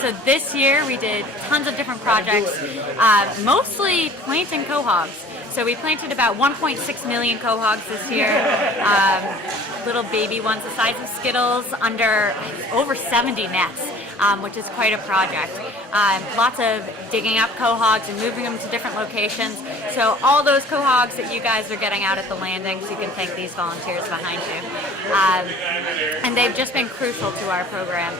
So this year we did tons of different projects, mostly planting quahogs. So we planted about 1.6 million quahogs this year, little baby ones the size of Skittles, under over 70 nets, which is quite a project. Lots of digging up quahogs and moving them to different locations. So all those quahogs that you guys are getting out at the landings, you can thank these volunteers behind you. And they've just been crucial to our program.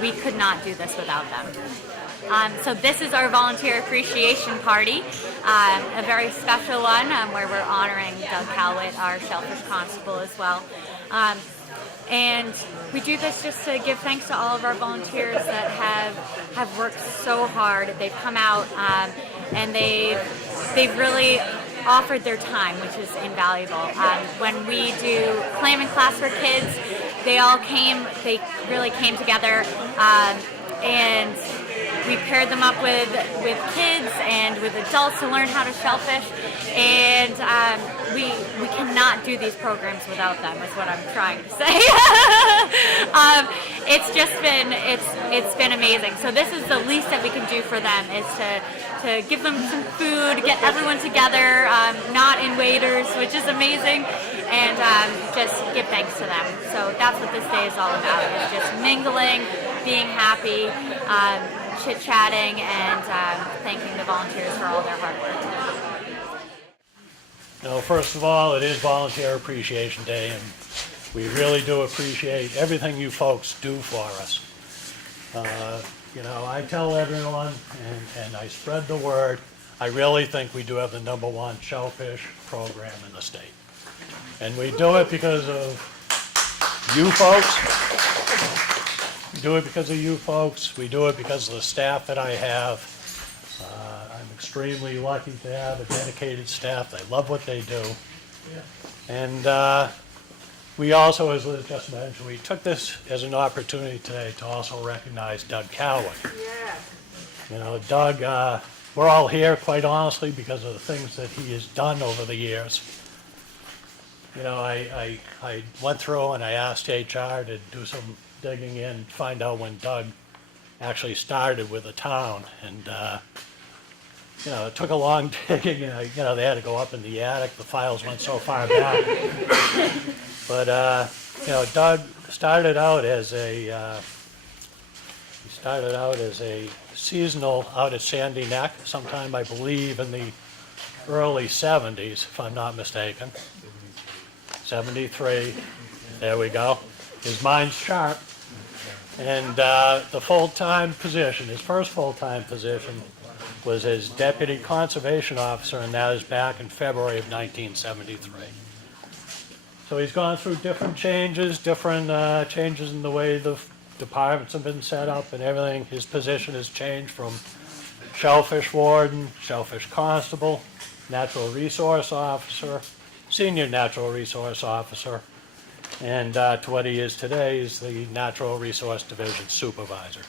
We could not do this without them. So this is our volunteer appreciation party, a very special one where we're honoring Doug Calwitt, our Shellfish Constable, as well. And we do this just to give thanks to all of our volunteers that have worked so hard. They've come out and they've really offered their time, which is invaluable. When we do clamming class for kids, they really came together, and we paired them up with kids and with adults to learn how to shellfish, and we cannot do these programs without them, is what I'm trying to say. It's been amazing. So this is the least that we can do for them, is to give them some food, get everyone together, not in waiters, which is amazing, and just give thanks to them. So that's what this day is all about, is just mingling, being happy, chit-chatting, and thanking the volunteers for all their hard work. First of all, it is Volunteer Appreciation Day, and we really do appreciate everything you folks do for us. I tell everyone, and I spread the word, I really think we do have the #1 shellfish program in the state. And we do it because of you folks. We do it because of you folks. We do it because of the staff that I have. I'm extremely lucky to have a dedicated staff. They love what they do. And we also, as Liz just mentioned, we took this as an opportunity today to also recognize Doug Calwitt. Doug, we're all here, quite honestly, because of the things that he has done over the years. I went through and I asked HR to do some digging in, find out when Doug actually started with the town, and it took a long digging. They had to go up in the attic. The files went so far back. But Doug started out as a seasonal out at Sandy Neck, sometime I believe in the early 70s, if I'm not mistaken. 73. There we go. His mind's sharp. And the full-time position, his first full-time position, was as Deputy Conservation Officer, and that is back in February of 1973. So he's gone through different changes in the way the departments have been set up and everything. His position has changed from Shellfish Warden, Shellfish Constable, Natural Resource Officer, Senior Natural Resource Officer, and to what he is today is the Natural Resource Division Supervisor.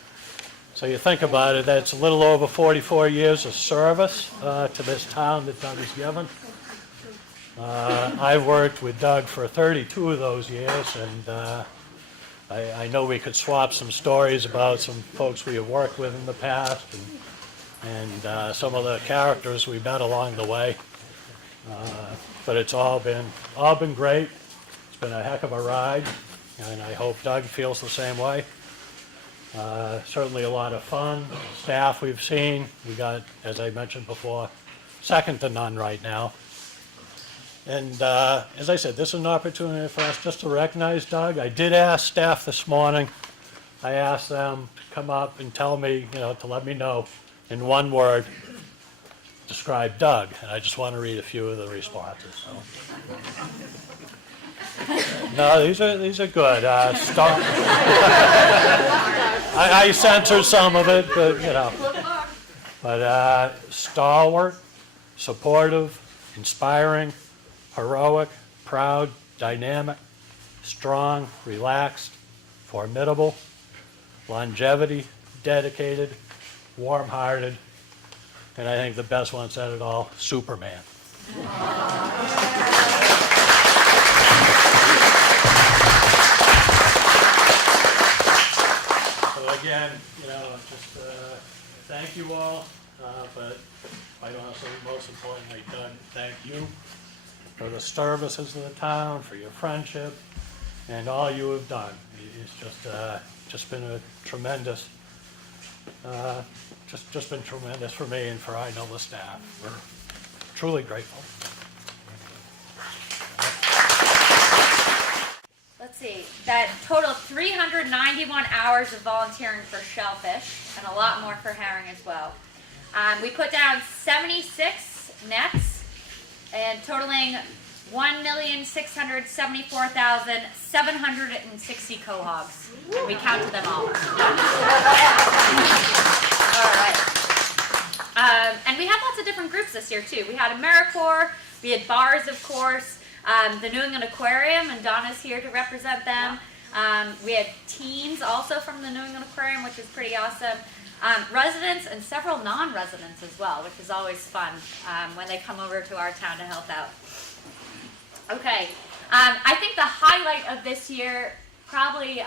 So you think about it, that's a little over 44 years of service to this town that Doug has given. I've worked with Doug for 32 of those years, and I know we could swap some stories about some folks we have worked with in the past, and some of the characters we met along the way. But it's all been great. It's been a heck of a ride, and I hope Doug feels the same way. Certainly a lot of fun. Staff we've seen, we got, as I mentioned before, second to none right now. And as I said, this is an opportunity for us just to recognize Doug. I did ask staff this morning, I asked them to come up and tell me, to let me know in one word, describe Doug. And I just want to read a few of the responses. So. No, these are good. I censored some of it, but But stalwart, supportive, inspiring, heroic, proud, dynamic, strong, relaxed, formidable, longevity, dedicated, warm-hearted, and I think the best one said it all, Superman. So again, just thank you all, but quite honestly, most importantly, Doug, thank you for the services of the town, for your friendship, and all you have done. It's just been a tremendous, just been tremendous for me and for I know the staff. We're truly grateful. Let's see, that total 391 hours of volunteering for Shellfish and a lot more for herring as well. We put down 76 nets and totaling 1,674,760 quahogs. We counted them all. All right. And we had lots of different groups this year too. We had AmeriCorps, we had bars, of course, the New England Aquarium, and Donna's here to represent them. We had teens also from the New England Aquarium, which is pretty awesome. Residents and several non-residents as well, which is always fun when they come over to our town to help out. Okay, I think the highlight of this year, probably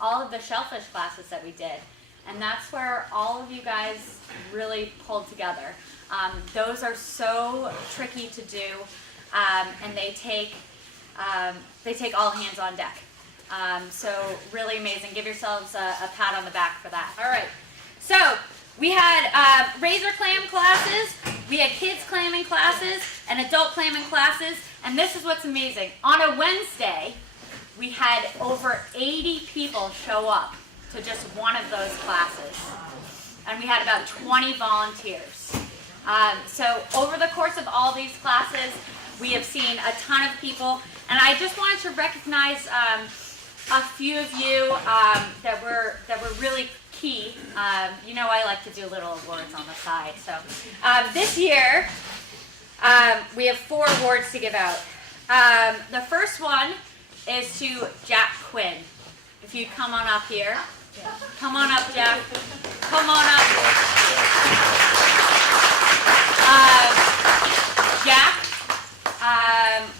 all of the Shellfish classes that we did. And that's where all of you guys really pulled together. Those are so tricky to do, and they take all hands on deck. So really amazing. Give yourselves a pat on the back for that. All right. So we had razor clam classes, we had kids clamming classes, and adult clamming classes. And this is what's amazing. On a Wednesday, we had over 80 people show up to just one of those classes. And we had about 20 volunteers. So over the course of all these classes, we have seen a ton of people. And I just wanted to recognize a few of you that were really key. I like to do little awards on the side. So this year, we have 4 awards to give out. The first one is to Jack Quinn. If you come on up here. Come on up, Jack. Come on up. Jack,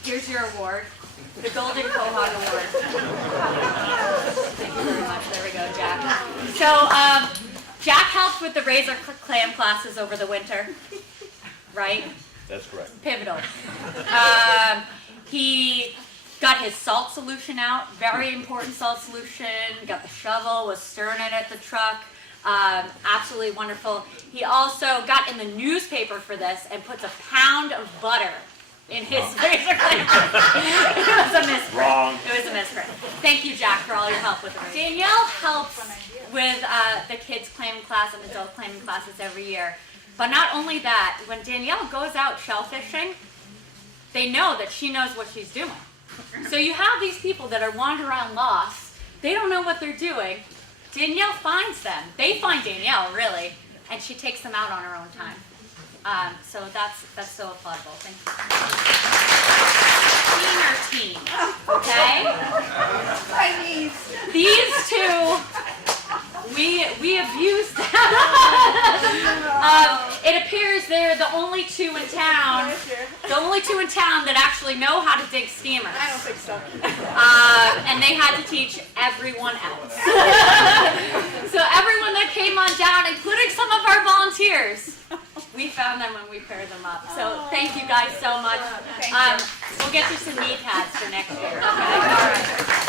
here's your award. The Golden Quahog Award. Thank you very much. There we go, Jack. So, Jack helped with the razor clam classes over the winter, right? That's correct. Pivotal. He got his salt solution out, very important salt solution. Got the shovel, was stirring it at the truck. Absolutely wonderful. He also got in the newspaper for this and puts a pound of butter in his razor clam. It was a misprint. Wrong. It was a misprint. Thank you, Jack, for all your help with the razor. Danielle helps with the kids clamming class and adult clamming classes every year. But not only that, when Danielle goes out shellfishing, they know that she knows what she's doing. So you have these people that are wandering around lost. They don't know what they're doing. Danielle finds them. They find Danielle, really, and she takes them out on her own time. So that's so applaudable. Thank you. Team or team, okay? My knees. These two, we abuse them. It appears they're the only two in town. The only two in town that actually know how to dig steamers. I don't think so. And they had to teach everyone else. So everyone that came on down, including some of our volunteers, we found them when we paired them up. So thank you guys so much. We'll get you some knee pads for next year. Okay? All right.